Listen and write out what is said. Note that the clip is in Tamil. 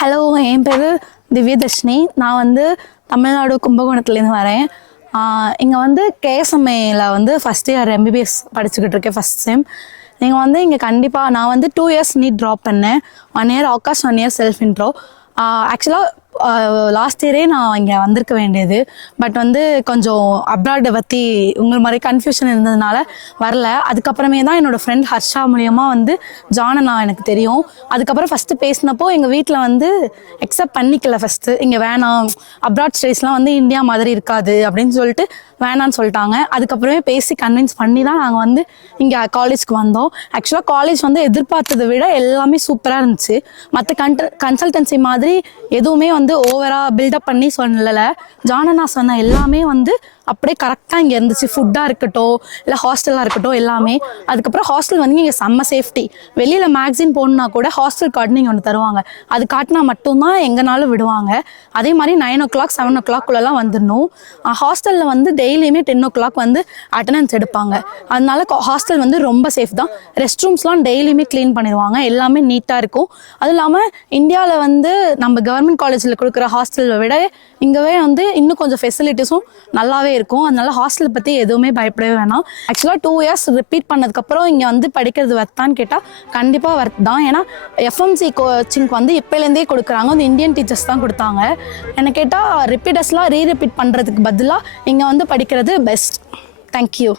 ஹலோ, என் பேர் திவ்யதர்ஷினி. நான் வந்து தமிழ்நாடு கும்பகோணத்துலேருந்து வரேன். இங்கே வந்து கேஎஸ்எம்ஏயில் வந்து ஃபஸ்ட் இயர் எம்பிபிஎஸ் படிச்சுக்கிட்டு இருக்கேன், ஃபஸ்ட் செம். நீங்கள் வந்து இங்கே கண்டிப்பாக நான் வந்து 2 இயர்ஸ் நீட் ட்ராப் பண்ணேன். 1 year Akash, 1 year self intro. ஆக்சுவலாக லாஸ்ட் இயரே நான் இங்கே வந்திருக்க வேண்டியது. பட் வந்து கொஞ்சம் அப்ராடை பற்றி உங்கள் மாதிரி கன்ஃபியூஷன் இருந்ததுனால வரல. அதுக்கப்புறமே தான் என்னோடய ஃப்ரெண்ட் ஹர்ஷா மூலியமாக வந்து ஜானனா எனக்கு தெரியும். அதுக்கப்புறம் ஃபஸ்ட்டு பேசினப்போ எங்கள் வீட்டில் வந்து எக்ஸப்ட் பண்ணிக்கல. ஃபஸ்ட்டு இங்கே வேணாம், அப்ராட் ஸ்டேஸ்லாம் வந்து இந்தியா மாதிரி இருக்காது அப்படின்னு சொல்லிட்டு வேணான்னு சொல்லிட்டாங்க. அதுக்கப்புறமே பேசி கன்வின்ஸ் பண்ணி தான் நாங்கள் வந்து இங்கே காலேஜ்க்கு வந்தோம். ஆக்சுவலாக காலேஜ் வந்து எதிர்பார்த்ததை விட எல்லாமே சூப்பராக இருந்துச்சு. மற்ற கன்சல்டன்சி மாதிரி எதுவுமே வந்து ஓவராக பில்டப் பண்ணி சொல்லலை. ஜானனா சொன்ன எல்லாமே வந்து அப்படியே கரெக்டாக இங்கே இருந்துச்சு. ஃபுட்டாக இருக்கட்டும், இல்லை ஹாஸ்டலாக இருக்கட்டும், எல்லாமே. அதுக்கப்புறம் ஹாஸ்டல் வந்து இங்கே செம்ம சேஃப்டி. வெளியில் மேக்சின் போகணுன்னா கூட ஹாஸ்டல் கார்டுன்னு இங்கே ஒன்று தருவாங்க. அது காட்டினா மட்டும்தான் எங்கேனாலும் விடுவாங்க. அதே மாதிரி 9 o'clock 7 o'clock வந்துடணும். ஹாஸ்டலில் வந்து டெய்லியுமே 10 o'clock வந்து அட்டண்டன்ஸ் எடுப்பாங்க. அதனால ஹாஸ்டல் வந்து ரொம்ப சேஃப் தான். ரெஸ்ட் ரூம்ஸ்லாம் டெய்லியுமே க்ளீன் பண்ணிடுவாங்க. எல்லாமே நீட்டாக இருக்கும். அதுவும் இல்லாமல் இந்தியாவில் வந்து நம்ம கவர்மெண்ட் காலேஜில் கொடுக்குற ஹாஸ்டலை விட இங்கேவே வந்து இன்னும் கொஞ்சம் ஃபெசிலிட்டிஸும் நல்லாவே இருக்கும். அதனால ஹாஸ்டலை பற்றி எதுவுமே பயப்படவே வேணாம். ஆக்சுவலாக 2 இயர்ஸ் ரிப்பீட் பண்ணதுக்கப்புறம் இங்கே வந்து படிக்கிறது வர்த்தான்னு கேட்டால் கண்டிப்பாக வர்த் தான். ஏன்னா எஃப்எம்சி கோச்சிங்க்கு வந்து இப்போலேருந்தே கொடுக்குறாங்க. வந்து இந்தியன் டீச்சர்ஸ் தான் கொடுத்தாங்க. என்ன கேட்டால் ரிப்பீட்டர்ஸ்லாம் ரீரிப்பீட் பண்ணுறதுக்கு பதிலாக இங்கே வந்து படிக்கிறது பெஸ்ட். தேங்க்யூ.